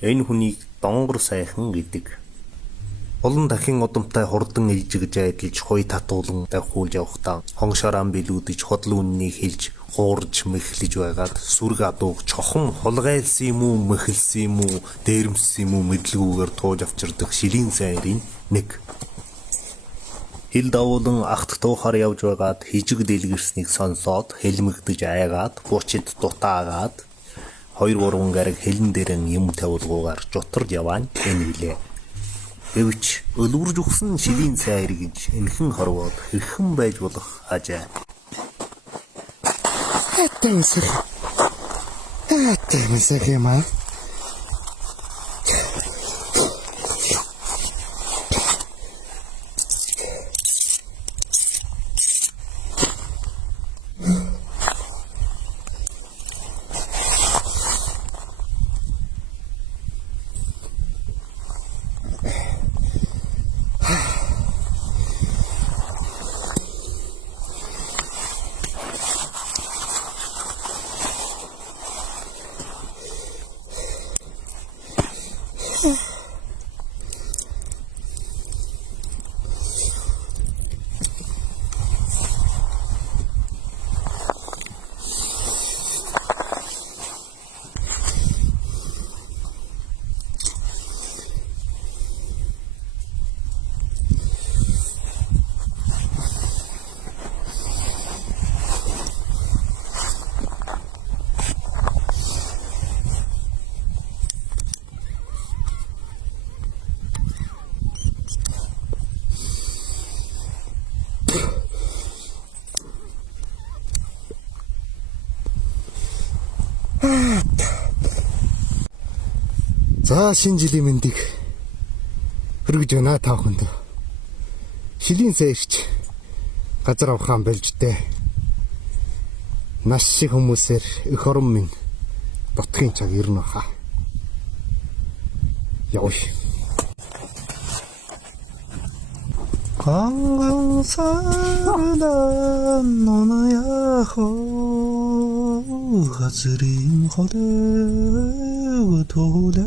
Энэ хүнийг донгор сайхан гэдэг. Олон дахин удамтай хурдан ижигж айдалж хуй татуулан давхуулж явахдаа хоншорон билүүдэж хотлон үннийг хэлж хуурж мэхлэж байгаад сүрг адууг чохон хулгайлсан юм уу мэхэлсэн юм уу дээрэмссэн юм уу мэдлгүүгээр тууж авчирдаг шилийн сайрын нэг. Хил давуулан ахт туухаар явж байгаад хижиг дэлгэрснийг сонсоод хэлмэгдэж айгаад буучид дутаагаад 2-3 гараг хэлэн дээрэн юм тавуулгуугаар жутарж яваа энэ хилээ. Эвч өлөвөрж өгсөн шилийн сайр гэж энхэн хорвоод хэрхэн байж болох ажээ. Атэмсэх юм аа. За шинэ жилийн мэндийг хүргэж байна та бүхэнд. Шилийн сайрч газар авахаан болж дээ. Нас шиг хүмүүсээр эх орон минь дотгийн цаг ирнэ хаа. Явъя. 강강사르다 너나야 호 가즈린 호레 도레